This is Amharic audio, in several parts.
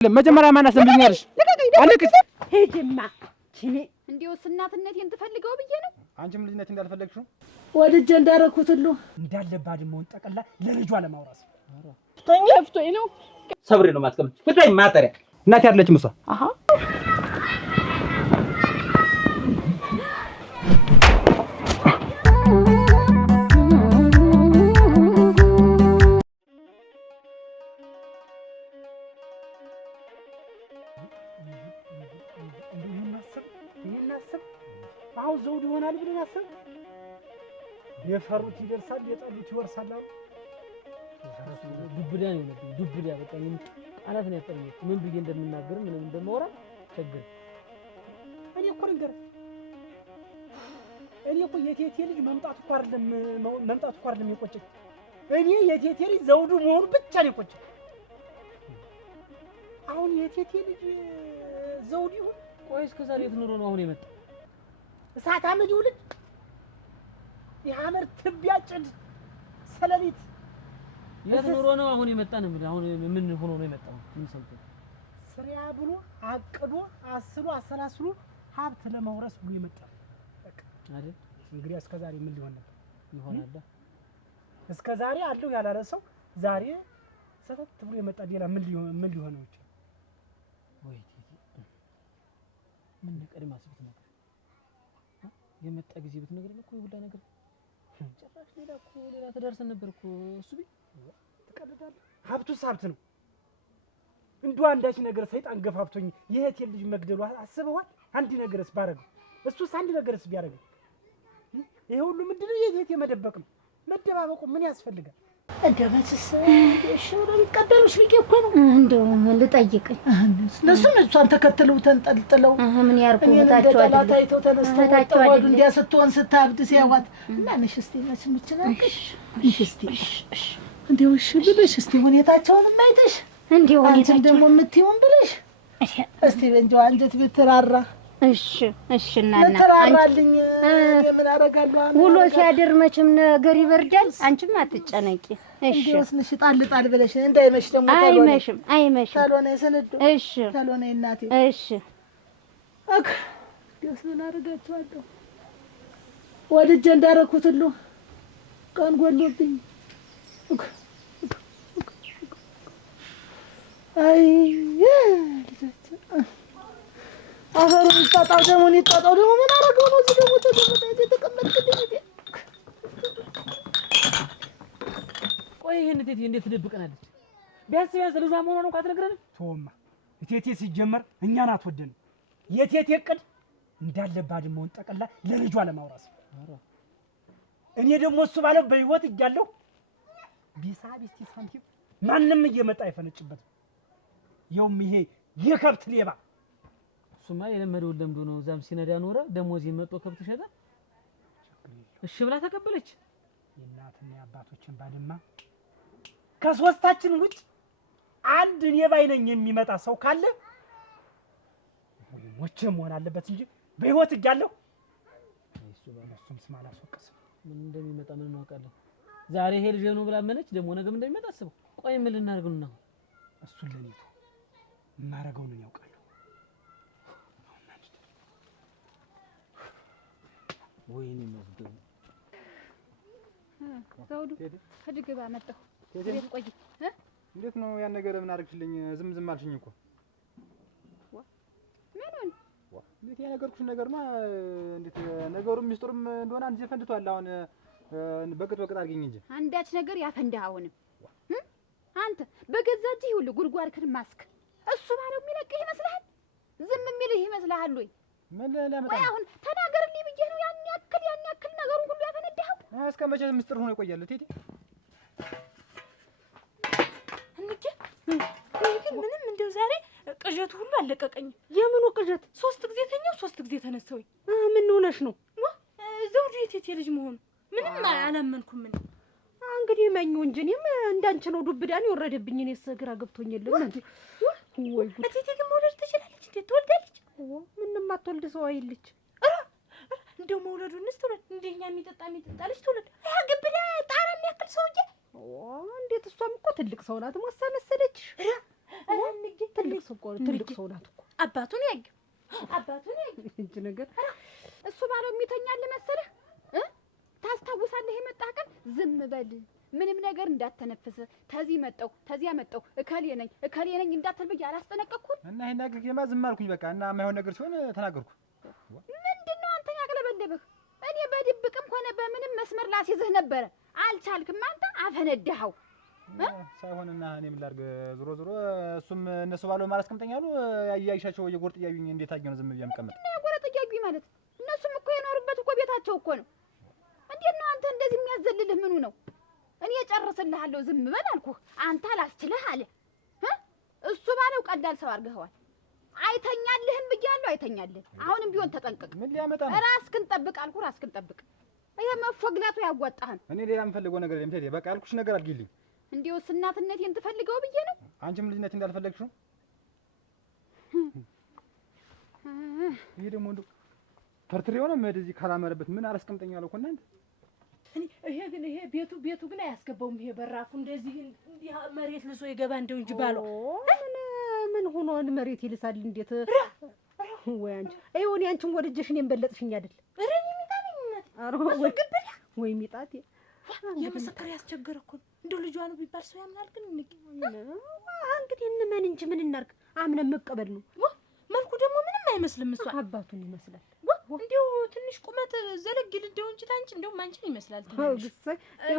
መጀመሪያ ማን አሰምብኛለሽ? አለቅሽ ሄድማ ቺኒ እንዴውስ እናትነቴን ትፈልገው ብዬ ነው። አንቺም ልጅነት እንዳልፈለግሽው ወድጄ እንዳረኩት ሁሉ እንዳለባት መሆን ጠቅላ ለልጇ ለማውራስ ተኛፍቶኝ ነው። ሰብሬ ነው ማስቀመጥ ፍዳይ ማጠሪያ እናት ያለች ሙሳ አሃ አው ዘውድ ይሆናል ብለን አሰብ የፈሩት ይደርሳል የጠሉት ይወርሳል አሉ ዱብዳ ነው ነው ዱብዳ በቃ ምን ቃላት ነው ያጠረኝ ምን ብዬ እንደምናገር ምን እንደማወራ ቸገር እኔ እኮ ነገር እኔ እኮ የቴቴ ልጅ መምጣት እኮ አይደለም የቆጨኝ እኔ የቴቴ ልጅ ዘውዱ መሆኑ ብቻ ነው የቆጨኝ አሁን የቴቴ ልጅ ዘውዱ ይሁን ቆይ እስከ ዛሬ ትኖር ነው አሁን የመጣ እሳት አመድ ይውልድ የሐመር ትቢያ ጭድ ሰለሊት የትኖር ነው አሁን የመጣ ነው አሁን ምን ሆኖ ነው የመጣው ምን ሰምቶ ስሪያ ብሎ አቅዶ አስሎ አሰላስሎ ሀብት ለማውረስ ብሎ የመጣ በቃ አይደል እንግዲህ እስከ ዛሬ ምን ሊሆን ነበር ይሆናል እስከ ዛሬ አለው ያላረሰው ዛሬ ሰተት ብሎ የመጣ ሌላ ምን ሊሆን ነው ይችላል ወይ ምን ቀድማ አስብት ነበር የመጣ ጊዜ ብትነግረኝ እኮ ይሁላ ነገር ጭራሽ ሌላ ተዳርሰን ነበር እኮ እሱ ቢ ተቀደዳል ሀብቱስ ሀብት ነው እንዱ አንዳች ነገር ሰይጣን ገፋፍቶኝ የእህቴ ልጅ መግደሉ አስበዋል አንድ ነገርስ ባረገው እሱስ አንድ ነገርስ ቢያረገው ይሄ ሁሉ ምንድነው የእህቴ መደበቅ ነው መደባበቁ ምን ያስፈልጋል እንደመስ ሹሩ ይቀበሉሽ ብዬ እኮ ነው እንደው ልጠይቅኝ እነሱን ተከትለው ተንጠልጥለው ምን ያርኩ ታቸው ታይተው ተነስተው ወዱ እንዲያስተውን ስታብድ ሲያዋት እና ነሽ እስቲ ምችናሽ እስቲ እንደው እሺ ብለሽ እስቲ ሁኔታቸውን ማይተሽ እንደው ሁኔታቸው ደግሞ የምትይውን ብለሽ እስቲ እንደው አንጀት ብትራራ እሺ እናና አንቺልኝ ምን አረጋለሁ ውሎ ሲያድር መቼም ነገር ይበርዳል አንቺም አትጨነቂ እሺ ወስንሽ ጣል ብለሽ እንዳይመሽ ደግሞ አይመሽም ታሎነ ሰነዱ እሺ ታሎነ እናቴ እሺ አክ ደስ ምን አረጋችኋለሁ ወድጄ እንዳረኩት ሁሉ ቀን ጎሎብኝ አይ አፈሩን ይጣጣው ደግሞ ምን አረጋው ነው እዚህ ደግሞ ተቀመጥኩኝ ቆይ ይሄን እቴቴ እንዴት ትደብቀናለች ቢያንስ ልጇ መሆኗን እንኳን አትነግረንም ተወማ እቴቴ ሲጀመር እኛን አትወደንም የቴቴ እቅድ እንዳለባት መሆን ጠቅላ ለልጇ ለማውራስ እኔ ደግሞ እሱ ባለው በህይወት እያለሁ ቢሳቢስቲ ሳንቲም ማንንም እየመጣ አይፈነጭበትም ይኸውም ይሄ የከብት ሌባ ሱማ የለመደው ለምዶ ነው ዛም ሲነዳ ኖረ ደሞዝ ይመጣ ከብት ሸጠ እሺ ብላ ተቀበለች የእናትና የአባቶችን ባድማ ከሶስታችን ውጭ አንድ እኔ ባይነኝ የሚመጣ ሰው ካለ ሞቼ መሆን አለበት እንጂ በህይወት እያለሁ እሱ በእሱም ስም አላስወቅስም ምን እንደሚመጣ ምን እናውቃለን ዛሬ ይሄ ልጅ ነው ብላ መነች ደግሞ ነገም እንደሚመጣ አስበው ቆይ ምን ልናደርግ ነው እሱን ለኔቱ ማረጋው ነው ያውቃል ወይኔ መስገብ ዘውዱ ከድግባ መጣሁ ቤት ቆይ እንዴት ነው ያን ነገር ምን አርግሽልኝ ዝም አልሽኝ እኮ ምኑን እንዴት ያነገርኩሽ ነገርማ እንዴት ነገሩም ሚስጥሩም እንደሆነ አንዴ ፈንድቷል አሁን በቅጥ አርግኝ እንጂ አንዳች ነገር ያፈንዳህ አሁንም አንተ በገዛ እጅህ ሁሉ ጉድጓድክን ማስክ እሱ ባለው የሚለቅህ ይመስልሃል ዝም የሚልህ ይመስልሃል ወይ ምን ለማለት ወይ አሁን ተናገርልኝ ብዬ ነው ያን ያክል ነገሩን ሁሉ ያፈነዳው እስከ መቼ ምስጥር ሆኖ ይቆያል ቴቴ እንዴ ግን ምንም እንደው ዛሬ ቅዠቱ ሁሉ አለቀቀኝ የምኑ ቅዠት 3 ጊዜ ተኛው 3 ጊዜ ተነሳሁኝ ምን ሆነሽ ነው ዘውዱ የቴቴ ልጅ መሆኑ ምንም አላመንኩም ምን እንግዲህ መኙ እንጂ እኔም እንዳንቺ ነው ዱብዳን ይወረደብኝ እኔስ ግራ ገብቶኝልኝ ወይ ቴቴ ግን መውለድ ትችላለች እንዴ ትወልዳለች ምንም አትወልድ ሰው አይልች እንደው መውለዱንስ ትወልድ እንደኛ የሚጠጣልሽ ትወልድ ያግብዳ ጣራ የሚያክል ሰውዬ እንዴት እሷም እኮ ትልቅ ሰው ናት ሞሳ መሰለችሽ ትልቅ ሰው ናት እኮ አባቱን ያየው እንጂ ነገር እሱ ባለው የሚተኛል መሰለህ? ታስታውሳለህ? የመጣ ቀን ዝም በል ምንም ነገር እንዳትተነፍስ፣ ተዚህ መጣው ተዚያ መጣው እከሌ ነኝ እንዳትል ብዬ አላስጠነቀቅኩት? እና ይሄን ነገር ዝም አልኩኝ በቃ። እና የማይሆን ነገር ሲሆን ተናገርኩ። ምንድነው አንተ ያቅለበለበህ? እኔ በድብቅም ሆነ በምንም መስመር ላስይዝህ ነበረ፣ አልቻልክም። አንተ አፈነዳኸው። ሳይሆንና እኔ ምን ላድርግ? ዞሮ እሱም እነሱ ባለው ማላስቀምጠኛሉ ያያይሻቸው የጎርጥ እያዩኝ እንዴት አየሁ ዝም ብዬ የምቀመጥ? እና የጎርጥ እያዩኝ ማለት እነሱም እኮ የኖሩበት እኮ ቤታቸው እኮ ነው። እንዴት ነው አንተ እንደዚህ የሚያዘልልህ? ምኑ ነው? እኔ ጨርስልሃለሁ ዝም በል አልኩህ፣ አንተ አላስችልህ አለ። እሱ ባለው ቀላል ሰው አድርገኸዋል። አይተኛልህም ብያለሁ፣ አይተኛልህ። አሁንም ቢሆን ተጠንቀቅ። ምን ሊያመጣ ነው? ራስህን ጠብቅ አልኩህ፣ ራስህን ጠብቅ። ይሄ መፎግላቱ ያዋጣህን። እኔ ሌላ የምፈልገው ነገር የለም። በቃ ያልኩሽ ነገር አድርጊልኝ። እንዲያውስ እናትነቴን ትፈልገው ብዬ ነው። አንቺም ልጅነት እንዳልፈለግሽ ነው። ይሄ ደግሞ እንደው ተርትሬ ሆነ እንደዚህ ካላመረበት ምን አላስቀምጠኛለሁ እኮ እናንተ። ይሄ ቤቱ ግን አያስገባውም። ይሄ በራፉ እንደዚህ መሬት ልሶ ይገባ እንደው እንጂ ባለው ምን ሆኖን መሬት ይልሳል? እንዴት ወይ አንቺ አይሆን ያንቺን ወድጀሽ እኔን በለጥሽኝ አይደል? ወይ ሚጣት የመሰከረ ያስቸገረ እኮ እንደው ልጇ ነው ቢባል ሰው ያምናል። ግን እንግዲህ እንመን እንጂ ምን እናርግ? አምነን መቀበል ነው። መልኩ ደግሞ ምንም አይመስልም። እሷ አባቱን ይመስላል። እንደው ትንሽ ቁመት ዘለግ ይልደው እንጂ ታንቺ እንደው ማንቺን ይመስላል።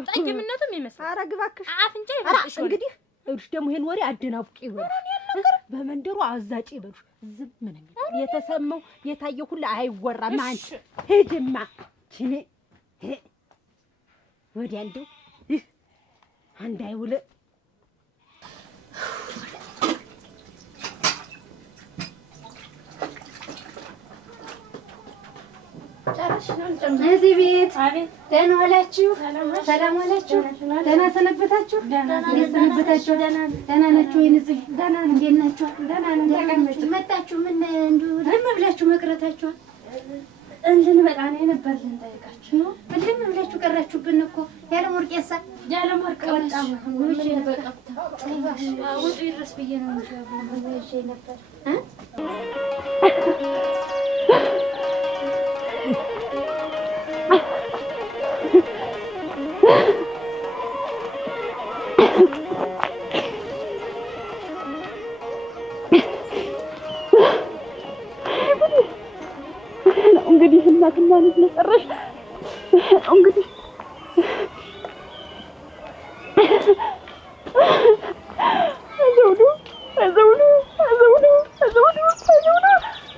ጠይምነቱም ይመስላል። ኧረ ግባ እባክሽ አፍንጫ ይበልጥሽ። እንግዲህ እርሽ ደግሞ ይሄን ወሬ አደናቁቂ ይበልሽ፣ በመንደሩ አዛጪ ይበልሽ። ዝም ምን የተሰማው የታየው ሁሉ አይወራም። አንቺ ሂጂማ ቺኒ ወዲያ እንደው አንድ አይውል እዚህ ቤት ደህና ዋላችሁ? ሰላም ዋላችሁ? ደህና ሰነበታችሁ? እንዴት ሰነበታችሁ? ደህና ናችሁ ወይ? ንጽህ ደህና ነው። እንዴት ናችሁ? ደህና ነው። ተቀመጡ። መጣችሁ? ምን እንደው ዝም ብላችሁ መቅረታችኋል? እንድንመጣ ነው የነበር ልንጠይቃችሁ ነው። ዝም ብላችሁ ቀራችሁብን እኮ። ያለም ወርቄሳ ያለም ወርቅ ወጣ ምን በቀጥታ ውጡ ይድረስ ብዬ ነው እንጂ አብሮ ነበር እንግዲህ እናትና ልጅ መጨረሻ እንግዲህ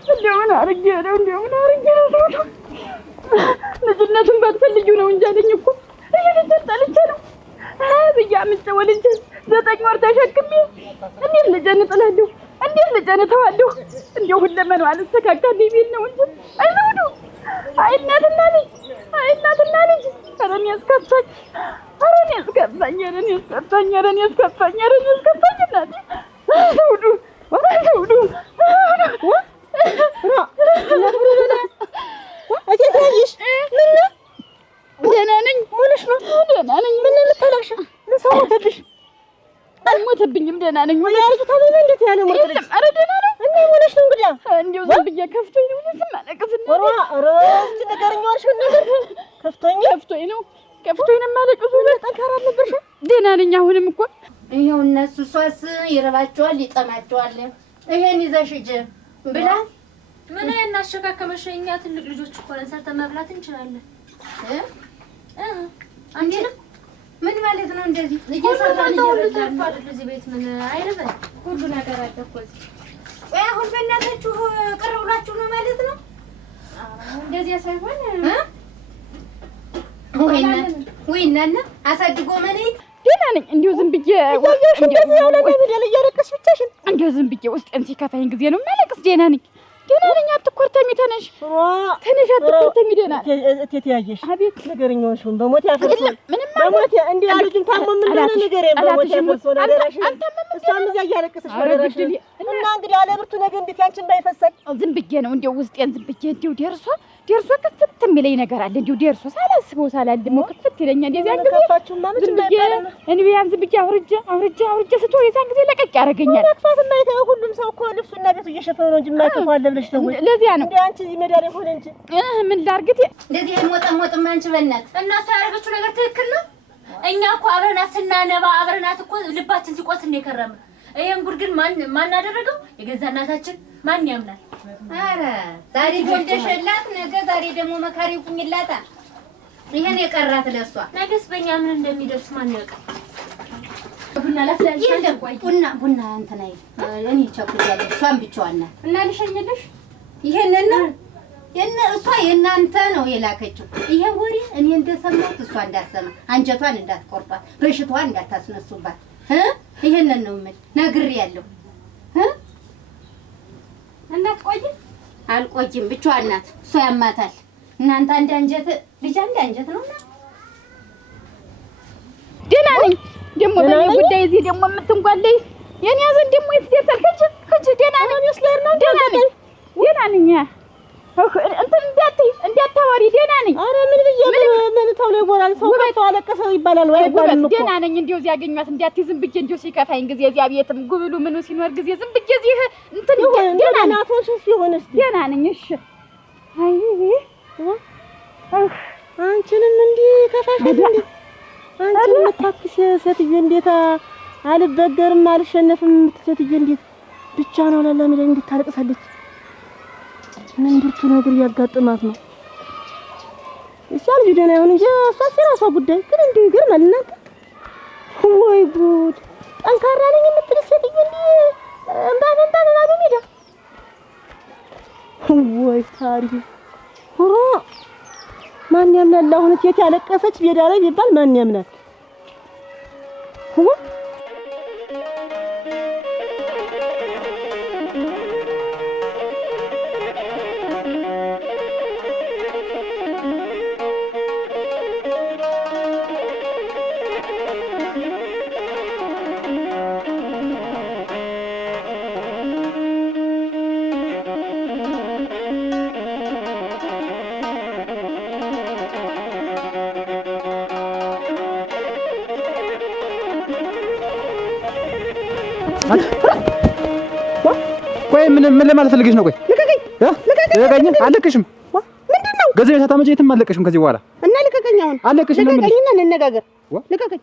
እንደምን አድርጌ ልጅነቱን ባትፈልጊው ነው እንጂ አለኝ እኮ እየተጨጠልቼ ነው ብዬ አምጬ ወልጄ 9 ወር ተሸክሜ እንዴት ልጄን እጥላለሁ? እንዴት ልጄን እተዋለሁ? እንደው ሁለመናው አልተስተካከለኝ ቢል ነው እንጂ አይዘውዱ አይ እናትና ልጅ ኧረ እኔ እስከፋኝ እናቴ ዘውዱ ደህና ነኝ። ሆነሽ ነው? ደህና ነኝ። ምን ልታላሽ? ምን ሰው ሞተብሽ? አልሞተብኝም። ደህና ነኝ። ምን ያልኩት ታዲያ እንዴት ያለ ሞት ልጅ? ኧረ ደህና ነው። እንዴ ሆነሽ ነው? እንግዲህ እንደው ዝም ብዬ ከፍቶኝ ነው። ዝም አለቅስ ነው። ኧረ እስቲ ንገረኝ። ዋልሽው ነገር ከፍቶኝ ነው የማለቅሱ። ጠንካራ ነበርሽ? ደህና ነኝ። አሁንም እኮ ይኸው እነሱ ሷስ ይረባቸዋል፣ ይጠማቸዋል። ይሄን ይዘሽ ሂጂ ብላ ምን እናሸካከመሽ? እኛ ትልቅ ልጆች እኮ ነን፣ ሰርተን መብላት እንችላለን። አንቺ ምን ማለት ነው እንደዚህ? እየሰራን እየበላን እዚህ ቤት ምን አይረበል? ሁሉ ነገር አለ እኮ እዚህ። ወይ አሁን በእናታችሁ ቅር ብላችሁ ነው ማለት ነው? እንደዚያ ሳይሆን ወይ እናና አሳድጎ መኔት ደህና ነኝ። እንዲሁ ዝም ብዬ እንዲሁ ዝም ብዬ ውስጤን ሲከፋኝ ጊዜ ነው የማለቅስ። ደህና ነኝ። አትኮርተሚ። ተነሽ አትኮርተሚ። ደህና እቴት ያየሽ አቤት ነገርኝ ሆንሽውን በሞት ያፈርሶን ምንም በሞት እንዴ አልጅን ታሞ ምን ነው ነገር በሞት ያፈርሶን አደራሽ። እሷም እዚያ እያለቀሰች አደራሽ። እና እንግዲህ ያለ ብርቱ ነገር እንዴት ያንቺ እንዳይፈሰል ዝም ብዬ ነው እንዲሁ ውስጤን ዝም ብዬ እንዲሁ ደርሶ ደርሶ ክፍት የሚለኝ ነገር አለ። እንዲሁ ደርሶ ሳላስበው ሳላልመው ክፍት ይለኛል። እንደዚያ ጊዜ እንቢያን ዝም ብዬ አውርጄ ስትወ የዛን ጊዜ ለቀቅ ያደርገኛል። መክፋትና ሁሉም ሰው እኮ ልብሱና ቤቱ እየሸፈነ ነው እንጂ የማይከፋው አለ ብለሽ ነው ወይ? ለዚያ ነው እንዴ አንቺ እዚህ ሜዳ ላይ ሆነ እንጂ ምን ላድርግት? እንደዚህ አይሞጠሞጥም። አንቺ በእናትህ እናቷ ያደረገችው ነገር ትክክል ነው። እኛ እኮ አብረናት ስናነባ አብረናት እኮ ልባችን ሲቆስል ነው የከረመ። ይሄን ጉድ ግን ማን አደረገው? የገዛ እናታችን ማን ያምናል? ኧረ ዛሬ ወልደሽላት ነገ ዛሬ ደግሞ መካሪ ሁኝላታ። ይሄን የቀራት ለሷ ነገስ በእኛ ምን እንደሚደርስ ማን ያውቃል? ቡና ላፍላልሽ። ቡና እንትን አይ እኔ ቸኩያለሁ። እሷን ብቻዋን ናት እና ልሸኝልሽ። ይሄንን እሷ የእናንተ ነው የላከችው። ይሄ ወሬ እኔ እንደሰማሁት እሷ እንዳሰማ አንጀቷን እንዳትቆርጧት፣ በሽታዋን እንዳታስነሱባት ይሄንን ነው የምል ነግሬያለሁ። እንዳትቆይ። አልቆይም። ብቻዋን ናት። እሷ ያማታል። እናንተ አንድ አንጀት ልጅ አንድ አንጀት ነውና ደህና ነኝ። ደግሞ በእኔ ጉዳይ እዚህ ደግሞ የምትንጓለይ የኔ ያዘን ደግሞ የት ደርሰል? ከጅ ደህና ነኝ። ደህና ነኝ። እንትን እንዳታወሪ ደህና ነኝ። ኧረ ምን ብዬ ምን ተብሎ ይወራል? ሰው ከፍተው አለቀሰ ይባላል ወይ? አይባልም እኮ ደህና ነኝ። እንዲሁ እዚያ ያገኟት እንዳትይ ዝም ብዬ እንዲሁ ሲከፋኝ ጊዜ እዚያ ቤትም ጉብሉ ምኑ ሲኖር ጊዜ ዝም ብዬ እዚህ እንትን ደህና ናቶሽ ሲሆን እስቲ ደህና ነኝ። እሺ አይ አንቺንም እንዲህ ከፋሽ እንዴ? አንቺ የምታክሽ ሴትዮ እንዴት አልበገርም አልሸነፍም ሴትዮ እንዴት ብቻ ነው ለለምን እንድታለቅሳለች? ምን ብርቱ ነገር ያጋጥማት ነው? እሷ ልጅ ደህና ይሁን እንጂ እሷስ የራሷ ጉዳይ። ግን እንዲሁ ይገርማል እናንተ። ወይ ጉድ! ጠንካራ ነኝ የምትል ሴትዮ እንዲህ እንባ ሜዳ ወይ ታሪክ ሆሮ ማን ያምናል? አሁን እቴት ያለቀሰች ሜዳ ላይ ቢባል ማን ያምናል? ቆይ ምን ለማለት ፈልገሽ ነው? ቆይ ልቀቀኝ። አለቅሽም። ምንድነው? ገንዘብ ሳታመጪ የትም አለቅሽም ከዚህ በኋላ እና ልቀቀኝ። አሁን አለቅሽም። ልቀቀኝና እንነጋገር። ልቀቀኝ።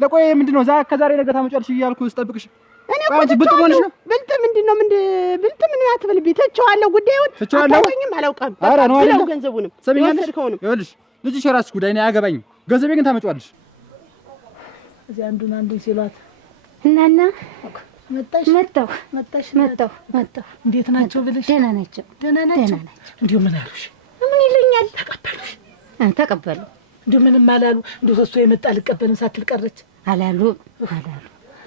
ለቆይ ምንድነው? ከዛሬ ነገ ታመጫለሽ እያልኩ ስጠብቅሽ አንቺ ብልጥ ሆነሽ ነው። ብልጥ ምንድነው? ብልጥ ምን አትበልብኝ። ትቼዋለሁ ጉዳዩን። አታውቅኝም፣ አላውቅም። ኧረ ነው አይደል? ገንዘቡንም ሰብኛለሽ። ይኸውልሽ ልጅሽ የራስሽ ጉዳይ ነው፣ አያገባኝም። ገንዘቤ ግን ታመጫለሽ። እዚህ አንዱን ሲሏት እናና መጣሁ። እንዴት ናቸው ብለሽ? ደህና ናቸው። እንዲሁ ምን አሉሽ? ምን ይሉኛል? ተቀበሉ። እንዲሁ ምንም አላሉ። እንዲሁ እሷ የመጣ አልቀበልም ሳትል ቀረች አላሉ።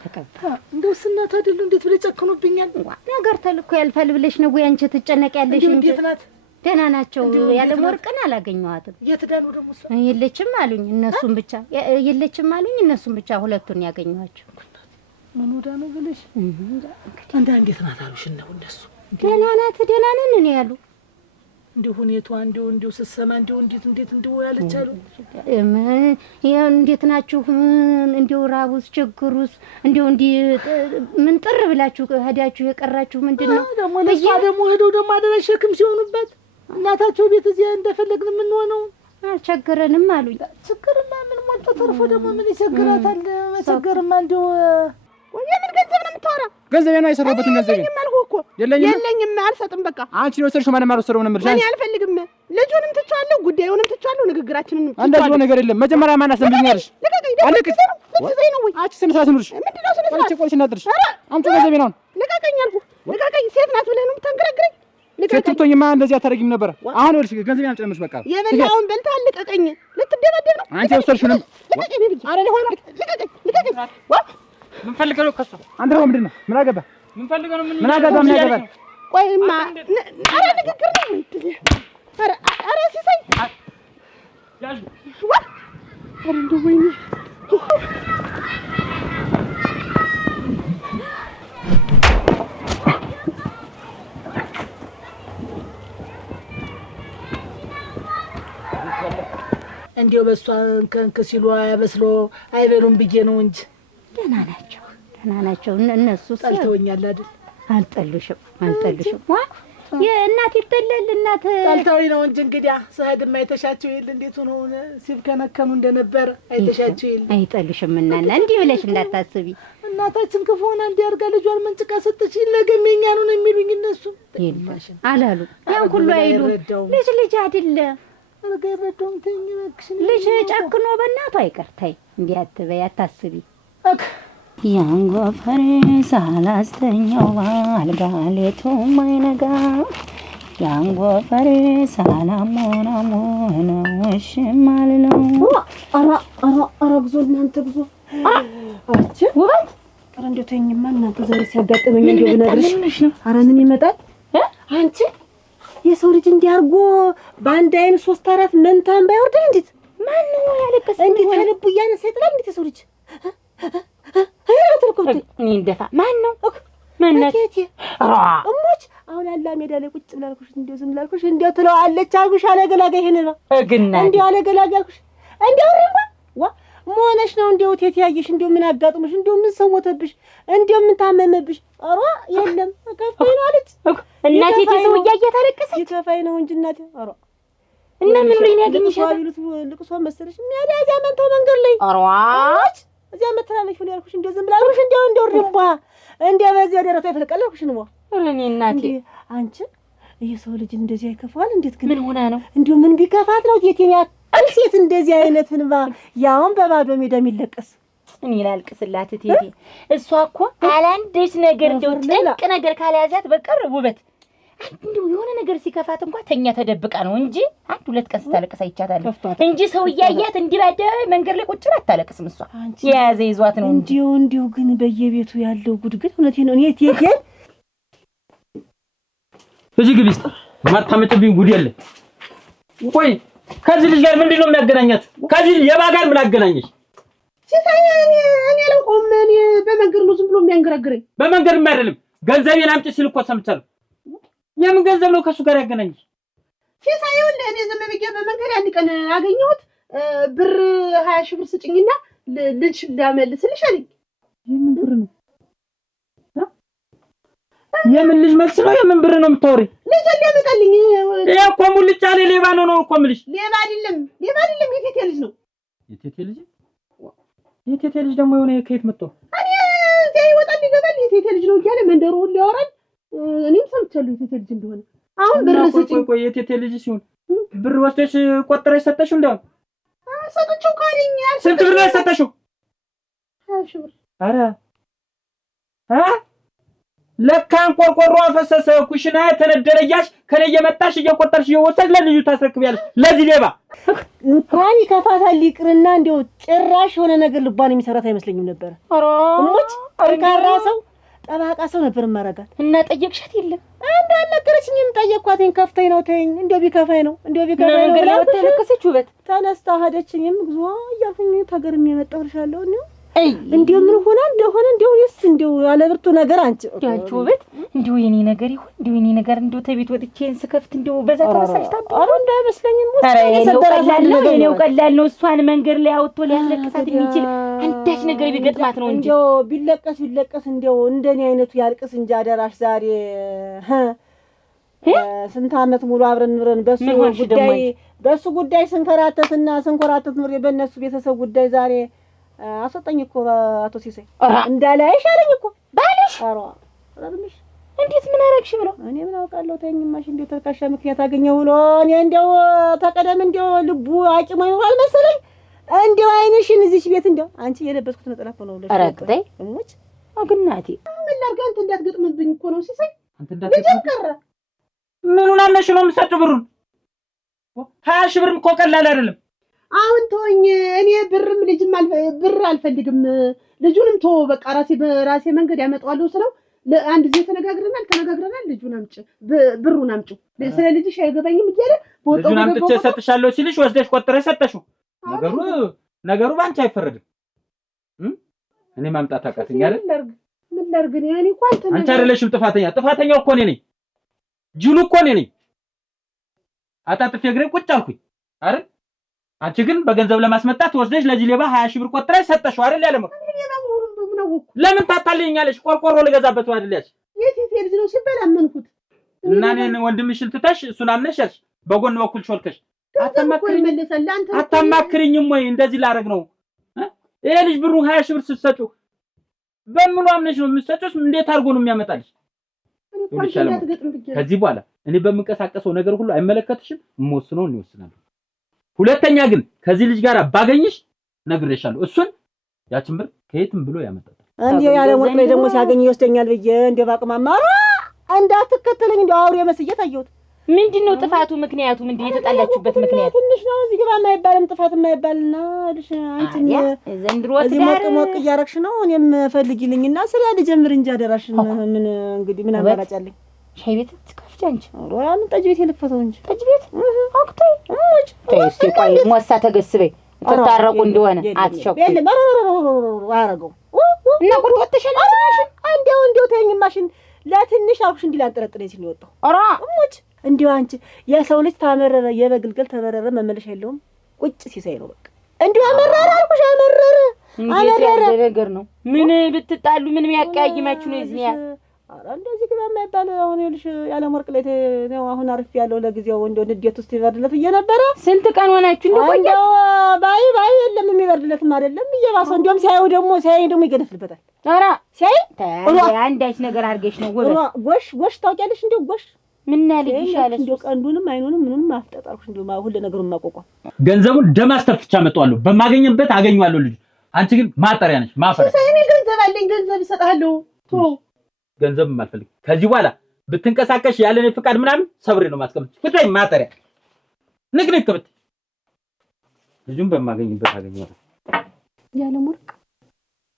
ተቀበሉ። እንዲሁ ስናት አይደሉ? እንዴት ብለሽ ጨክኖብኛል? ነገር ተልኮ ያልፋል ብለሽ ነው ወይ አንቺ ትጨነቂያለሽ እንጂ? እንዴት ናት? ደህና ናቸው። ያለም ወርቅን አላገኘኋትም። የት ዳኑ ደግሞ? እሷ የለችም አሉኝ። እነሱም ብቻ የለችም አሉኝ። እነሱም ብቻ ሁለቱን ያገኘኋቸው። ምን ወዳ ነው ብለሽ እንዴት ናት አሉሽ? ነው እነሱ ደህና ናት ደህና ነን ነው ያሉ። እንዲሁ ሁኔታዋ እንዲሁ ስትሰማ እንዲሁ ያለች አሉ። እንዴት ናችሁ? እንዲሁ ራቡስ ችግሩስ እንዲሁ ምን ጥር ብላችሁ ሄዳችሁ የቀራችሁ ምንድን ነው? ደግሞ ለሷ ደግሞ ሄደው ደግሞ አደረሽ ሸክም ሲሆኑበት እናታቸው ቤት እዚያ እንደፈለግን የምንሆነው አልቸገረንም አሉኝ። ችግርማ ምን ሞልቶ ተርፎ ደግሞ ምን ይቸግራታል? መቸገርማ እንዲሁ የምን ገንዘብ ነው የምታወራ? ገንዘቤ ነው የሰራሁበትን ገንዘቤ የለኝም አልሰጥም። በቃ አንቺ ነው ወሰድሽው። ማንም አልወሰደውም ነው የምልሽ። እኔ አልፈልግም። ልጁንም ትቻለሁ፣ ጉዳዩንም ትቻለሁ፣ ንግግራችንን ትቻለሁ። እንደዚህ ነው ነገር የለም። መጀመሪያ ማን አሰምኛለሽ? ልቀቀኝ ነው ወይ? አንቺ ስነ ስርዓት ኑርሽ። ምንድነው ስነ ስርዓት? ቆይ ሲናጥርሽ አምጪ ገንዘቤ ነው። ልቀቀኝ አልኩህ። ልቀቀኝ። ሴት ናት ብለህ ነው የምታንገራግረኝ? ስትቶኝማ እንደዚህ አታረጊም ነበር። አሁን ወልሽ ገንዘቤን አልጨምርሽ። በቃ የበላውን በልተሃል። ልቀቀኝ። ልትደበደብ ነው አንቺ ወሰድሽው። ልቀቀኝ ነብይ። ኧረ እኔ ሆነ ልቀቀኝ። ምን ፈልገህ ነው? ከሱ አንተ ነው ምንድነው? ምን አገባ? ምን ፈልገህ ነው? ምን አገባ? ምን አገባ? ቆይማ ኧረ ንግግር ነው። ኧረ ሲሳይ ያዥ ኧረ እንደው ወይኔ እንዲያው በሷ እንከንክ ሲሉ አያበስሎ አይበሉም ብዬ ነው እንጂ ደህና ናቸው እነሱ ጠልተውኛል አይደል? አልጠሉሽም የእናት ይጠላል እናት ጠልተውኝ ነው እንጂ እንግዲያ ስሄድማ አይተሻቸው የለ እንዴት ሆነው ሲብከነከኑ እንደነበረ አይተሻቸው የለ። አይጠሉሽም እናና እንዲህ ብለሽ እንዳታስቢ። እናታችን ክፉ ሆና እንዲያርጋ ልጇን መንጭቃ ሰጠች። ነገም የእኛ ነው የሚሉኝ እነሱ አላሉ። ያን ሁሉ አይሉ ልጅ አይደለ አልገረደውም። ተኝ እባክሽ ልጅ ጨክኖ በእናቱ አይቀርታይ እንዲህ አትበይ አታስቢ። ያን ጎፈሬ ሳላስተኛው ባልጋ ሌቱም አይነጋ ያን ጎፈሬ ሳላሞናሞን ውሽም አልለው። ኧረ ጉዞ እናንተ ጉዞ አንቺ ውበት ኧረ እንደው ተይኝማ እናንተ ዛሬ ሲያጋጥመኝ እንደው ብነግርሽ ኧረ ምን ይመጣል አንቺ የሰው ልጅ እንዲያርጎ በአንድ አይን 3 4 መንታን ባይወርድ እንዴት ማን ነው ያለቀሰ እንዴት ልቡ እያነሳ ይጥላል እንዴት የሰው ልጅ እኔ እንደፋ ማን ነው ማናት እሞች አሁን ያላ ሜዳ ላይ ቁጭ ብላልኩሽ እንደው ዝም ብላልኩሽ እንደው ትለዋለች አልኩሽ አለገላጋ ይሄን ነው እንደው አለገላጋ አልኩሽ እንደው ሪማ ዋ ሞነሽ ነው እንደው ቴቴ ያየሽ እንደው ምን አጋጥሞሽ እንደው ምን ሰሞተብሽ እንደው ምን ታመመብሽ ኧረ የለም ከፋይ ነው አለች እናቴ ተሰው እያያት አለቀሰች ይከፋይ ነው እንጂ እናቴ ኧረ እና ምን ላይ ያገኝሻል ይሉት ልቅሶ መሰለሽ ሚያዳዛ መንተው መንገድ ላይ ኧረ እዚያ መተላለሽ ነው ያልኩሽ እንደው ዝም ብላልኩሽ እንደው ሪማ እንደው በዚያ ደረቷ የተለቀለኩሽ ነው እኔ እናቴ አንቺ የሰው ልጅ እንደዚህ አይከፋል እንዴት ግን ምን ሆና ነው እንደው ምን ቢከፋት ነው ቴቴኛ ሴት እንደዚህ አይነት እንባ ያውን በባዶ ሜዳ የሚለቀስ እኔ ላልቅስላት ቴቴ እሷ እኮ አላንደች ነገር እንደው ጥንቅ ነገር ካልያዛት በቀር ውበት እንደው የሆነ ነገር ሲከፋት እንኳን ተኛ ተደብቃ ነው እንጂ 1-2 ቀን ስታለቅስ አይቻታለሁ እንጂ ሰው እያያት እንዲባደ መንገድ ላይ ቁጭ ብላ አታለቅስም እሷ የያዘ ይዟት ነው እንጂ እንደው ግን በየቤቱ ያለው ጉድ ግን እውነቴ ነው እኔ ቴቴ እዚህ ግቢ እስቲ ማታመጭብኝ ጉድ የለ ቆይ ከዚህ ልጅ ጋር ምንድነው የሚያገናኛችሁ ከዚህ የባጋር ምን አገናኘሽ ሲታኛ እኔ አላውቀውም እኔ በመንገድ ነው ዝም ብሎ የሚያንገራግረኝ በመንገድም አይደለም ገንዘቤን አምጪ ሲል እኮ ሰምቻለሁ የምን ገንዘብ ነው ከሱ ጋር ያገናኘሽ ሲታየው እኔ ዝም ብዬ በመንገድ አንድ ቀን አገኘሁት ብር 20 ሺህ ብር ስጭኝና ልጅ እንዳመልስልሽ አለኝ የምን ብር ነው የምን ልጅ መልስ ነው የምን ብር ነው የምታወሪ ልጅ እንደመጣልኝ ይሄ እኮ ሙልጫ ሌባ ነው እኮ የምልሽ ሌባ አይደለም የቴቴ ልጅ ነው የቴቴ ልጅ ደግሞ የሆነ ከየት መጥቶ እኔ እዚያ ይወጣል ይገባል የቴቴ ልጅ ነው እያለ መንደሩ ሁሉ ያወራል እኔም ሰምቻለሁ የቴቴ ልጅ እንደሆነ አሁን ብር ስጭኝ ቆይ የቴቴ ልጅ ሲሆን ብር ወስደሽ ቆጥረሽ ሰጠሽው እንደው ሰጥቼው ካለኝ ስንት ብር ነው ሰጠሽው 20 ሺህ ብር ኧረ ለካን ቆርቆሮ አፈሰሰ ኩሽና ተነደረያሽ ከኔ እየመጣሽ እየቆጠርሽ እየወሰድሽ ለልጁ ታስረክቢያለሽ ለዚህ ሌባ እንኳን ይከፋታል ይቅርና እንደው ጭራሽ የሆነ ነገር ልቧን የሚሰራት አይመስለኝም ነበር እሞች ጠንካራ ሰው ጠባቃ ሰው ነበር ማረጋት እና ጠየቅሻት የለም እንዳልነገረችኝም ጠየቅኳትኝ ከፍተኝ ነው ተይኝ እንደው ቢከፋይ ነው ብላ ተለቀሰች ውበት ተነስታ ሄደችኝም ጉዞ እያልኩኝ ተገርም የመጣሁልሻለሁ እንደው ምን ሆና እንደሆነ እንደው ያለብርቱ ነገር አንቺ ውበት እንደው የኔ ነገር ይሁን እንደው የኔ ነገር እንደው ተቤት ወጥቼን ስከፍት እንደው በዛ ተወሰልታ አረ እንዳይመስለኝም የኔው ቀላል ነው እሷን መንገድ ላይ አውጥቶ ሊያስለቅሳት የሚችል አንዳች ነገር ቢገጥማት ነው እንጂ እንደው ቢለቀስ እንደው እንደኔ አይነቱ ያልቅስ እንጂ አደራሽ ዛሬ ስንት ዓመት ሙሉ አብረን ኑረን በሱ ጉዳይ ስንከራተት ኑሬ በእነሱ ቤተሰብ ጉዳይ ዛሬ አሰጠኝ እኮ አቶ ሲሳይ እንዳላይሽ አለኝ እኮ ባልሽ አሮ አረምሽ እንዴት ምን አረግሽ ብሎ እኔ ምን አውቃለሁ ተኝማሽ እንደው ተርካሻ ምክንያት አገኘው ብሎ እኔ እንደው ተቀደም እንደው ልቡ አቂሞ ይሆናል መሰለኝ እንደው አይንሽን እዚሽ ቤት እንደው አንቺ የለበስኩት ነጠላ እኮ ነው አረግተይ እሙች አግናቲ ምን ላርጋ አንተ እንዳትገጥምብኝ እኮ ነው ሲሳይ አንተ እንዳትገጥም ምኑን አነሽ ነው የምሰጠው ብሩን 20 ሺህ ብር እኮ ቀላል አይደለም አሁን ተወኝ እኔ ብርም ልጅም ብር አልፈልግም ልጁንም ተወው በቃ ራሴ መንገድ ያመጣዋለሁ ስለው አንድ ጊዜ ተነጋግረናል ልጁን አምጪ ብሩን አምጪ ስለ ልጅሽ አይገባኝም እያለ ልጁን አምጥቼ ሰጥሻለሁ ሲልሽ ወስደሽ ቆጥረሽ ሰጠሽው ነገሩ ባንቺ አይፈረድም እኔ ማምጣት አቃተኝ አይደል ምን ላርግ እኔ እንኳን አንቺ አይደለሽም ጥፋተኛው እኮ እኔ ነኝ ጅሉ እኮ እኔ ነኝ አጣጥፌ እግሬን ቁጭ አልኩኝ አይደል አንቺ ግን በገንዘብ ለማስመጣት ወስደሽ ለዚህ ሌባ 20 ሺህ ብር ቆጥረሽ ሰጠሽው አይደል? ያለሞ ለምን ታታልኛለሽ? ቆርቆሮ ልገዛበት አይደል ያልሽ? የት ልጅ ነው ሲባል አመንኩት እና እኔን ወንድምሽን ትተሽ እሱን አምነሽ ያልሽ በጎን በኩል ሾልከሽ አታማክሪኝም ወይ? እንደዚህ ላደርግ ነው ይሄ ልጅ ብሩ 20 ሺህ ብር ስትሰጪው በምኑ አምነሽ ነው የምትሰጪው? እንዴት አድርጎ ነው የሚያመጣልሽ? ከዚህ በኋላ እኔ በምንቀሳቀሰው ነገር ሁሉ አይመለከትሽም። የምወስነውን ይወስናል። ሁለተኛ ግን ከዚህ ልጅ ጋር ባገኝሽ ነግሬሻለሁ። እሱን ያችን ብር ከየትም ብሎ ያመጣል። እንዴ ያለ ወጥ ላይ ደግሞ ሲያገኝ ይወስደኛል ብዬ እንደ ባቅማማ እንዳትከተለኝ እንደ አውሬ መስዬ ታየሁት። ምንድነው ጥፋቱ? ምክንያቱ ምንድነው? የተጣላችሁበት ምክንያት ትንሽ ነው። እዚህ ግባ የማይባልም ጥፋት የማይባልና ልሽ አንቺ ዘንድሮ እዚህ ሞቅ እያረግሽ ነው። እኔም ፈልጊልኝና ስለ ልጀምር እንጂ አደራሽን ምን እንግዲህ ምን አማራጭ አለኝ? ሻይ ቤት ትከፍቺ አንቺ? ወራን ጠጅ ቤት የለፈተው እንጂ ጠጅ ቤት አክታይ ተይስቲ ቆይ ሞሳ ተገስበይ ተታረቁ እንደሆነ አትሸቁ የለም አረገው እና ቁርጥ ወጥተሻል። እንደው ተይኝማሽን ለትንሽ አልኩሽ እንዲህ ላንጠረጥረኝ ሲል ይወጣው ኧረ እሙጭ እንዲሁ አንቺ የሰው ልጅ ታመረረ የበግልገል ተበረረ መመለሻ የለውም። ቁጭ ሲሳይ ነው በቃ እንዲሁ አመረረ አልኩሽ አመረረ ነገር ነው። ምን ብትጣሉ ምን የሚያቀያይማችሁ ነው? እዚህ ያለ ኧረ እንደዚህ ግባ የማይባል አሁን ይኸውልሽ ያለም ወርቅ ላይ ነው አሁን አርፍ ያለው ለጊዜው እንደው ንዴት ውስጥ ይበርድለት እየነበረ ስንት ቀን ሆናችሁ እንደው ቆያችሁ? ባይ የለም የሚበርድለትም አይደለም እየባሰው እንደውም ሲያየው ደግሞ ይገደፍልበታል። ኧረ ሲያይ አንዳች ነገር አድርገሽ ነው ጎሽ ታውቂያለሽ እንደው ጎሽ ምን ያለሽ ይሻለሽ እንደው ቀንዱንም አይኑንም ምንም አፍጠጣልኩሽ እንደው ሁሉ ነገሩን ማቆቋም ገንዘቡን ደም አስተፍቻ መጣዋለሁ። በማገኝበት አገኘዋለሁ ልጅ። አንቺ ግን ማጠሪያ ነሽ ማፈሪያ። እኔ ገንዘብ አለኝ ገንዘብ እሰጥሃለሁ። ገንዘብ ማልፈልግ ከዚህ በኋላ ብትንቀሳቀሽ ያለኔ ፍቃድ ምናምን ሰብሬ ነው ማስቀመጥ። ፍታይ ማጠሪያ ንቅንቅ ብት ልጁን በማገኝበት አገኘዋለሁ። ያለም ወርቅ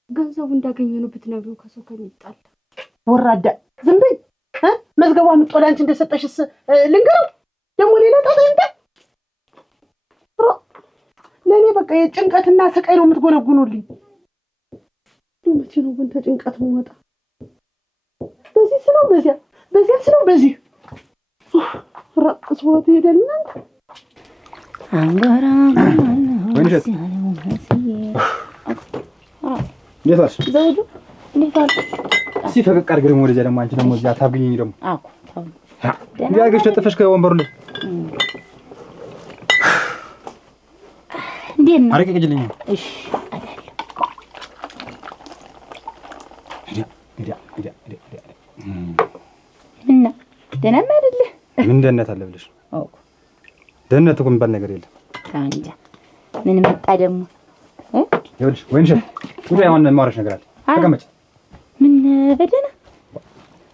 ገንዘቡ እንዳገኘ ነው ብትነግሩ ከሰው ከሚጣል ወራዳ ዝም በይ። መዝገቧ ምጦላ አንቺ እንደሰጠሽስ ልንገረው ደግሞ ሌላ ታጠንታ ለኔ በቃ የጭንቀትና ስቃይ ነው የምትጎነጉኑልኝ። መቼ ነው ግን ተጭንቀት መውጣ? በዚህ ስለው በዚያ ስለው በዚህ ራስ ወጥ ይደልና አንጋራ ወንጀት እንዴት ዋልሽ? ዘውዱ እንዴት ዋልሽ? እስኪ ፈቀቅ አድርገሽ ደግሞ ወደዚያ ደግሞ አንቺ ደግሞ እዚያ ታብግኝ ደግሞ አኩ ታው እንዲያገሽ ተጥፈሽ ከወንበሩ ላይ እንዴት ነው? አረቄ ቅጅልኝ። እሺ አዳለ እና ደህና አይደለ? ምን ደህንነት አለ ብለሽ? አዎ ደህንነት እኮ የሚባል ነገር የለም። ታንጃ ምን መጣ ደግሞ? ይኸውልሽ ወይንሸት ጉዳይ አሁን የማወራሽ ነገር አለ። ተቀመጭ። ምን በደህና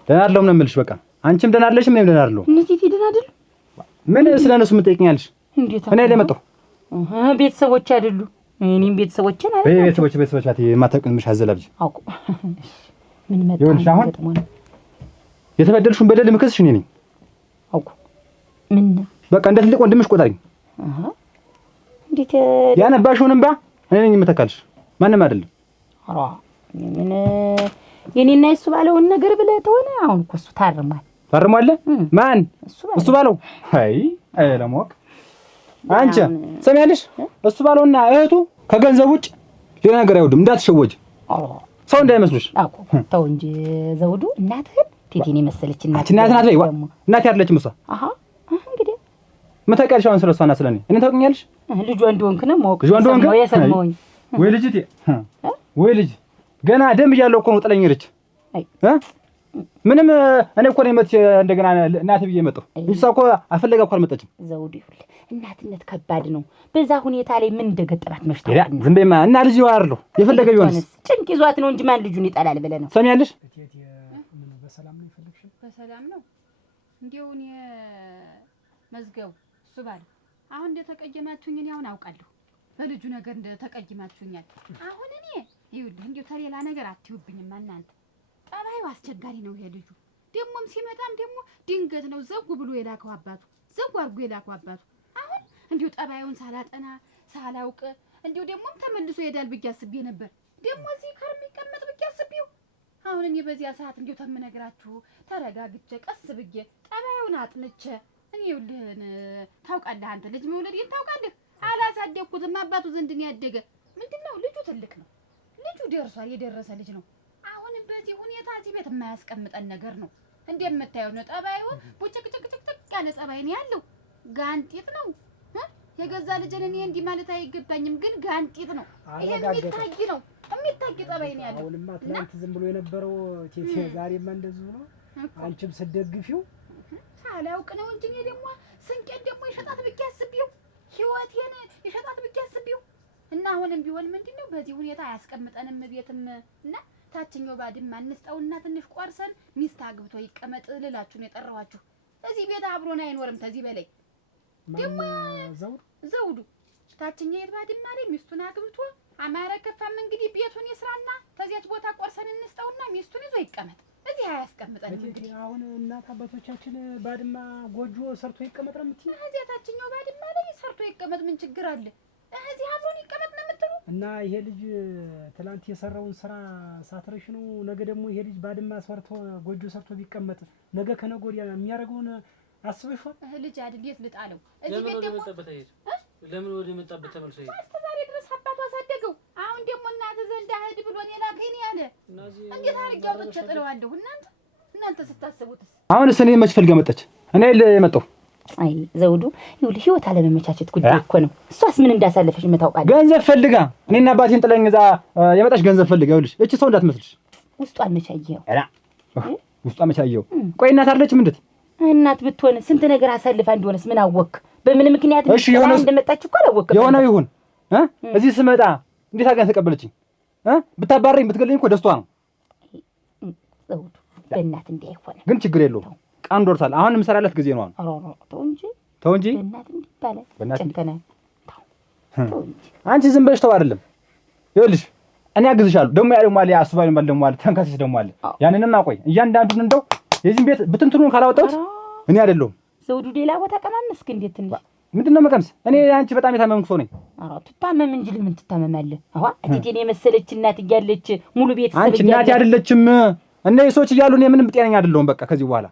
ደህና አይደለሁም ነው የምልሽ። በቃ አንቺም ደህና አይደለሽም፣ እኔም ደህና አይደለሁም። እነዚህ ደህና አይደሉ? ምን ስለነሱ የምትጠይቂኛለሽ? እንዴት እኔ ላይ መጣሁ። ቤተሰቦች አይደሉ? እኔም ቤተሰቦችን አይደል? ቤተሰቦች አት የማታውቂውን ምሽ አዘላብጂ አውቁ ምን መጣ? ይኸውልሽ አሁን የተበደልሽውን በደል ምክስሽ እኔ ነኝ። አውቁ ምን በቃ እንደ ትልቅ ወንድምሽ ቆጠሪኝ። እንዴት ያነባሽውን እንባ እኔ ነኝ የምተካልሽ፣ ማንም አይደለም። ኧረ ምን የኔና እሱ ባለውን ነገር ብለህ ተሆነ አሁን እኮ እሱ ታርሟል። ታርሟል? ማን? እሱ ባለው። አይ ለማወቅ አንቺ ሰሚያለሽ? እሱ ባለውና እህቱ ከገንዘብ ውጭ ሌላ ነገር አይወዱም። እንዳትሸወጅ፣ ሰው እንዳይመስልሽ። አውቁ ተው እንጂ ዘውዱ። እናትህን ቴቴን የመሰለች እናት ናት ወይ? እናት ያለችም እሷ። አሃ እንግዲህ መታቀልሽ አሁን ስለሷና ስለኔ እኔ ታውቂኛለሽ? ልጇ እንደሆንክ ነው ማወቅ ነው የሰማሁኝ። ወይ ልጅቴ ወይ ልጅ ገና ደም እያለው እኮ ነው ጥለኝ ሄደች። ምንም እኔ እኮ ነው መጥቼ እንደገና እናት ብዬ መጣሁ። እሷ እኮ አፈለጋ እኮ አልመጣችም። ዘውዱ ይሁን እናትነት ከባድ ነው። በዛ ሁኔታ ላይ ምን እንደገጠባት መሽታ ዝም በይማ እና ልጅ ይዋርሉ የፈለገ ቢሆንስ ጭንቅ ይዟት ነው እንጂ ማን ልጁን ይጣላል ብለህ ነው? ሰሚያለሽ? በሰላም ነው የፈለግሽው? በሰላም ነው እንዴው እኔ መዝገቡ እሱ ባለ አሁን እንደተቀየማችሁኝ እኔ አሁን አውቃለሁ። በልጁ ነገር እንደተቀየማችሁኛል። አሁን እኔ ይኸውልህ እንዴው ተሌላ ነገር አትዩብኝማ እናንተ። ጠባዩ አስቸጋሪ ነው ይሄ ልጁ። ደሞም ሲመጣም ደግሞ ድንገት ነው ዘጉ ብሎ የላከው አባቱ፣ ዘጉ አድርጎ የላከው አባቱ። አሁን እንዴው ጠባዩን ሳላጠና ሳላውቅ እንዴው ደሞም ተመልሶ ይሄዳል ብዬ አስቤ ነበር። ደሞ እዚህ ከሚቀመጥ ብዬ አስቤው አሁን እኔ በዚያ ሰዓት እንዴው ተመነግራችሁ ተረጋግቼ ቀስ ብዬ ጠባዩን አጥንቼ እኔ ይኸውልህን ታውቃለህ አንተ ልጅ መውለዴን ታውቃለህ። አላሳደግኩትም። አባቱ ዘንድ ነው ያደገ። ምንድነው ልጁ ትልቅ ነው። ልጁ ደርሷል፣ የደረሰ ልጅ ነው። አሁን በዚህ ሁኔታ እዚህ ቤት የማያስቀምጠን ነገር ነው። እንደምታየው ነው ጠባዩ። ቡጭቅጭቅጭቅ ያለ ጠባይ ነው ያለው። ጋንጢት ነው። የገዛ ልጅን እኔ እንዲህ ማለት አይገባኝም፣ ግን ጋንጢት ነው። ይሄ የሚታይ ነው፣ የሚታይ ጠባይ ነው ያለው። አሁንማ ትናንት ዝም ብሎ የነበረው ቴቴ ዛሬማ እንደዚህ ነው። አንቺም ስትደግፊው ሳላውቅ ነው እንጂ እኔ ደግሞ ስንቄን ደግሞ የሸጣት ብቻ አስቢው፣ ህይወቴን የሸጣት ብቻ አስቢው። እና አሁንም ቢሆን ምንድነው በዚህ ሁኔታ አያስቀምጠንም ቤትም እና ታችኛው ባድማ እንስጠውና ትንሽ ቆርሰን ሚስት አግብቶ ይቀመጥ ልላችሁ ነው የጠራኋችሁ። እዚህ ቤት አብሮን አይኖርም። ተዚህ በላይ ደግሞ ዘውዱ ታችኛው የባድማ ላይ ሚስቱን አግብቶ አማረ ከፋም እንግዲህ ቤቱን ይስራና ተዚያች ቦታ ቆርሰን እንስጠውና ሚስቱን ይዞ ይቀመጥ። እዚህ አያስቀምጠንም። እንግዲህ አሁን እናት አባቶቻችን ባድማ ጎጆ ሰርቶ ይቀመጥ ነው የምትይው? እዚያ ታችኛው ባድማ ላይ ሰርቶ ይቀመጥ ምን ችግር አለ? እዚህ አብሮን ይቀመጥ ነው የምትሉ? እና ይሄ ልጅ ትላንት የሰራውን ስራ ሳትረሽ ነው ነገ ደግሞ ይሄ ልጅ ባድማ ሰርቶ ጎጆ ሰርቶ ቢቀመጥ ነገ ከነገ ወዲያ የሚያደርገውን አስበሽዋል? ልጅ አይደል የት ልጣለው? እዚህ ቤት ደግሞ ለምን ወደ መጣበት ተመልሶ ይሄድ? እስከ ዛሬ ድረስ አባቱ አሳደገው። አሁን ደግሞ እናት ዘንድ ሂድ ብሎ እኔ ላከኝ ያለ እንዴት አድርጌ አውጥቼ ጥለዋለሁ? እናንተ ስታስቡትስ? አሁንስ እኔ መች ፈልጋ መጣች? እኔ የመጣሁ አይ ዘውዱ ይኸውልሽ፣ ህይወት አለመመቻቸት ጉዳይ እኮ ነው። እሷስ ምን እንዳሳለፈሽ የምታውቃለሽ? ገንዘብ ፈልጋ እኔና አባቴን ጥለኝ እዛ የመጣች ገንዘብ ፈልጋ። ይኸውልሽ እቺ ሰው እንዳትመስልሽ። ውስጧን መቻየው ውስጧን መቻየው። ቆይ እናት አይደለችም እንዴት? እናት ብትሆን ስንት ነገር አሳልፋ እንደሆነስ ምን አወቅ? በምን ምክንያት እንደመጣች እኮ አላወቅም። የሆነው ይሁን እዚህ ስመጣ እንዴት አገኝ ተቀበለችኝ? ብታባረኝ ብትገለኝ እኮ ደስቷ ነው። ዘውዱ በእናት እንዲህ አይሆንም። ግን ችግር የለውም ቃን ዶርሳል። አሁን የምሰራላት ጊዜ ነው። አሁን ተው እንጂ በእናት እንዲህ ይባላል። ጨከናል። ተው እንጂ አንቺ ዝም ብለሽ ተው አይደለም። ይኸውልሽ እኔ አግዝሻለሁ። ደግሞ ያለው ማለት አስባለሁ ማለት ደግሞ ማለት ተንካሲስ ደግሞ አለ። ያንንም አቆይ እያንዳንዱን እንደው የዚህን ቤት ብትንትኑን ካላወጣሁት እኔ አይደለሁም። ዘውዱ ሌላ ቦታ ቀማመስክ እንዴት ትንሽ ምንድነው መቀምስ? እኔ አንቺ በጣም የታመምኩ ሰው ነኝ። ኧረ ትታመም እንጂ ለምን ትታመማለህ? አዋ እቴቴን የመሰለች እናት እያለች ሙሉ ቤተሰብ አንቺ እናት አይደለችም። እነዚህ ሰዎች እያሉ እኔ ምንም ጤነኛ አይደለሁም። በቃ ከዚህ በኋላ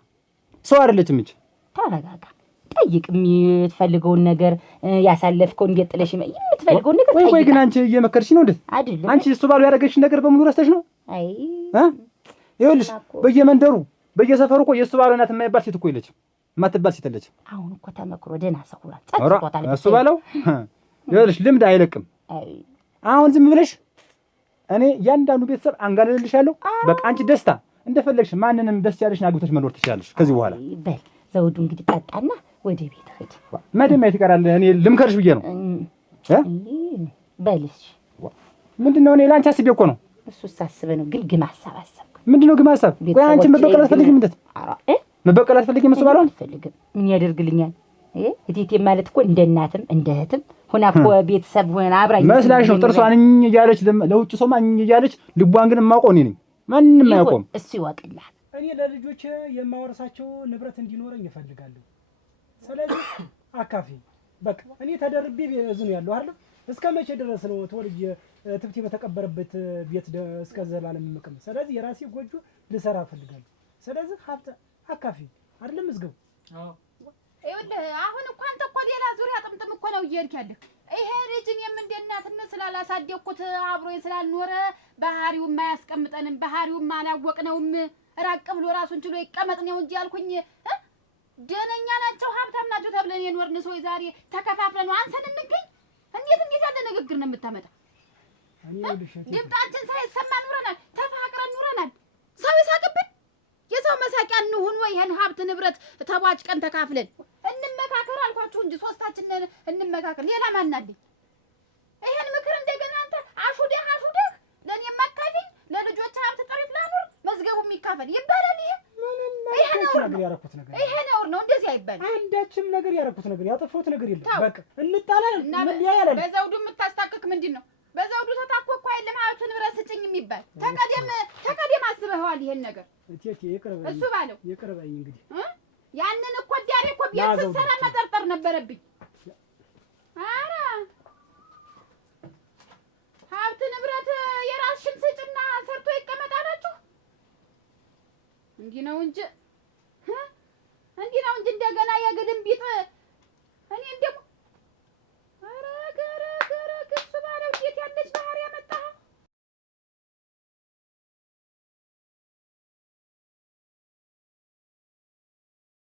ሰው አይደለችም እንጂ ተረጋጋ። ጠይቅ የምትፈልገውን ነገር ያሳለፍከው እንዴት ጥለሽ የምትፈልገውን ነገር ጠይቅ። ወይ ግን አንቺ እየመከርሽ ነው እንዴ? አይደለም አንቺ እሱ ባሉ ያደረገሽ ነገር በሙሉ ረስተሽ ነው? አይ ይኸውልሽ በየመንደሩ በየሰፈሩ እኮ የእሱ ባሉ እናት የማይባል ሴት እኮ የለችም። የማትባል ሴት የለችም። አሁን እኮ ተመክሮ ደህና ሰው ሁላ ጸጥቷታል። እሱ ባለው ይኸውልሽ ልምድ አይለቅም። አሁን ዝም ብለሽ እኔ እያንዳንዱ ቤተሰብ አንጋልልልሻለሁ። በቃ አንቺ ደስታ እንደፈለግሽ ማንንም ደስ ያለሽን አግብተሽ መኖር ትችላለሽ ከዚህ በኋላ። በል ዘውዱ እንግዲህ ጠጣና ወደ ቤት ሂድ። መደም ይትቀራል። እኔ ልምከርሽ ብዬ ነው። በልሽ ምንድነው? እኔ ላንቺ አስቤ እኮ ነው። እሱስ አስበህ ነው። ግን ሀሳብ አሰብክ። ምንድነው ግን ሀሳብ? ቆይ አንቺ መበቀል አትፈልጊም? እንዴት መበቀል አትፈልጊም? እሱ ባለው አልፈልግም። ምን ያደርግልኛል? እቴቴ ማለት እኮ እንደ እናትም እንደ እህትም ሆና እኮ ቤተሰብ ሆና አብራኝ መስላሽ ነው። ጥርሷን እያለች ለውጭ ሰው ማን እያለች ልቧን ግን የማውቀው እኔ ነኝ። ማንንም አያውቀውም። እሱ ይወቅልሃል። እኔ ለልጆች የማወርሳቸው ንብረት እንዲኖረኝ እፈልጋለሁ። ስለዚህ አካፊ በቃ እኔ ተደርቤ እዚህ ነው ያለው አይደል? እስከ መቼ ድረስ ነው ተወልጄ ትብቴ በተቀበረበት ቤት እስከ ዘላለም የምቀመጥ? ስለዚህ የራሴ ጎጆ ልሰራ እፈልጋለሁ። ስለዚህ ሀብት አካፊ አይደለም እዝገቡ። አዎ ይኸውልህ አሁን እኮ አንተ እኮ ሌላ ዙሪያ ጥምጥም እኮ ነው እየሄድክ ያለህ። ይሄ ልጅ እኔም እንደ እናትነት ስላላሳደግኩት አብሮኝ ስላልኖረ ባህሪውም አያስቀምጠንም፣ ባህሪውም አላወቅነውም። ራቅ ብሎ ራሱን ችሎ ይቀመጥ ነው እንጂ ያልኩኝ ደነኛ ናቸው ሀብታም ናቸው ተብለን የኖርን ሰው ዛሬ ተከፋፍለን ነው አንሰን እንገኝ። እንዴት ያለ ንግግር ነው የምታመጣ? ድምጣችን ሳይሰማ ኑረናል፣ ተፋቅረን ኑረናል። ሰው ይሳቅብን። የሰው መሳቂያ እንሁን ወይ? ይሄን ሀብት ንብረት ተቧጭቀን ተካፍለን እንመካከር አልኳችሁ እንጂ ሶስታችን እንመካከር። ሌላ ማን አለኝ? ይሄን ምክር እንደገና አንተ አሹደህ ለኔ መካፈል ለልጆች ሀብት ጥሪት ላኑር መዝገቡ የሚካፈል ይባላል? ይሄ ነውር ነው። እንደዚህ አይባልም። አንዳችም ነገር ያደረኩት ነገር ያጠፋሁት ነገር የለም። በቃ እንጣላለን። ምን ያያለን? በዘውዱ የምታስታክክ ምንድን ነው? በዘውዱ ተታኮ እኮ አይደለም ሀብት ንብረት ስጭኝ የሚባል ተቀደም አስበኸዋል ይሄን ነገር። እቴቴ ይቅርበኝ፣ እሱ ባለው ይቅርበኝ። እንግዲህ ያንን እኮ ዳሬ እኮ ቢያንስ ሰራ መጠርጠር ነበረብኝ። ኧረ ሀብት ንብረት የራስሽን ስጭና ሰርቶ ይቀመጣላችሁ። እንዲህ ነው እንጂ